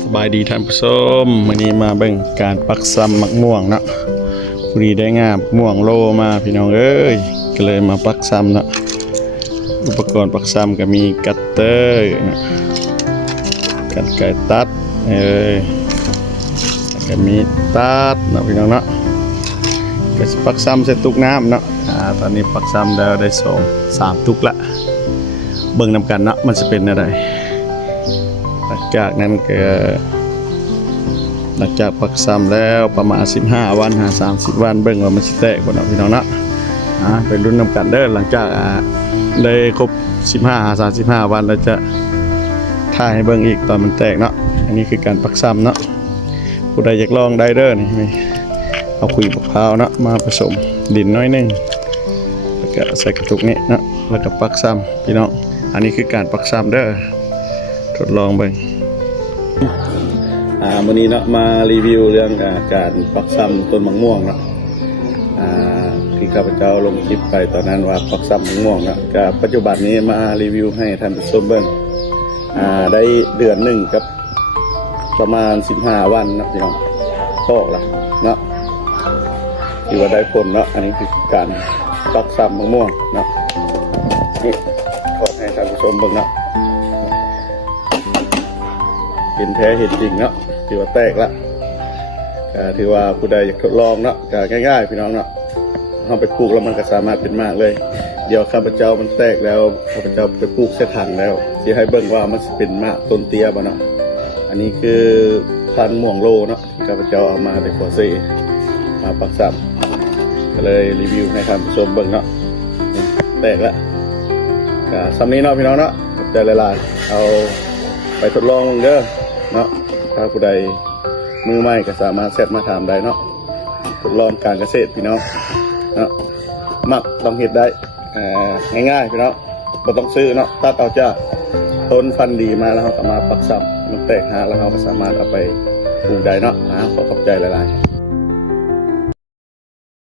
สบายดีท่านผู้ชมวันนี้มาเบิ่งการปักซ้ำมักม่วงเนาะพอดีได้งามม่วงโลมาพี่น้องเอ้ยก็เลยมาปักซ้ำเนาะอุปกรณ์ปักซ้ำก็มีกัตเตอร์นะกันไก่ตัดแล้วก็มีตัดเนาะพี่น้องเนาะก็สิปักซ้ำใส่ตุกน้ำเนาะตอนนี้ปักซ้ำแล้วได้3 ตุกละเบิ่งนำกันเนาะมันจะเป็นอะไรหลังจากนั้นก็หลังจากปักซ้ำแล้วประมาณ15 วัน30 วันเบิ่งว่ามันสิแตกบ่เนาะพี่น้องเนาะไปลุ้นนำกันเด้อหลังจากได้ครบ35 วันแล้วจะถ่ายให้เบิ่งอีกตอนมันแตกเนาะอันนี้คือการปักซ้ำเนาะผู้ใดอยากลองได้เด้อนี่เอาขุยมะพร้าวเนาะมาผสมดินน้อยนึงแล้วก็ใส่กระตุกนี้เนาะแล้วก็ปักซ้ำพี่น้องอันนี้คือการปักซ้ำเด้อทดลองเบิ่งวันนี้เนาะมารีวิวเรื่องการปักซ้ำต้นมะม่วงเนาะที่ข้าพเจ้าลงคลิปไปตอนนั้นว่าปักซ้ำมะม่วงเนาะกับปัจจุบันนี้มารีวิวให้ท่านผู้ชมเบิ่งได้เดือนหนึ่งกับประมาณ15 วันนะพี่น้องพอกละเนาะที่ว่าได้ผลเนาะอันนี้คือการปักซ้ำมะม่วงเนาะนี่ขอให้ท่านผู้ชมเบิ่งเนาะเห็นแท้เห็นจริงเนาะถือว่าแตกละถือว่าผู้ใดอยากทดลองเนาะง่ายๆพี่น้องเนาะเอาไปปลูกแล้วมันก็สามารถเป็นมากเลยเดี๋ยวข้าพเจ้ามันแตกแล้วข้าพเจ้าไปปลูกใส่ถังแล้วที่ให้เบิ่งว่ามันเป็นมากต้นเตี้ยบ่เนาะอันนี้คือพันธุ์ม่วงโลเนาะที่ข้าพเจ้าเอามาแต่ขอซีมาปักซ้ำก็เลยรีวิวให้ท่านผู้ชมเบิ่งเนาะแตกละซ้ำนี้เนาะพี่น้องเนาะใจละลายเอาไปทดลองเด้อเนาะถ้าผู้ใดมือใหม่ก็สามารถเซตมาถามได้เนาะทดลองการเกษตรพี่น้องเนาะมักต้องเห็ดได้ง่ายๆพี่น้องไม่ต้องซื้อเนาะตัดเอาจ้าต้นฟันดีมาแล้วเราก็มาปักซ้ำมันแตกหาแล้วเราก็สามารถเอาไปปลูกได้เนาะขอขอบใจหลายๆ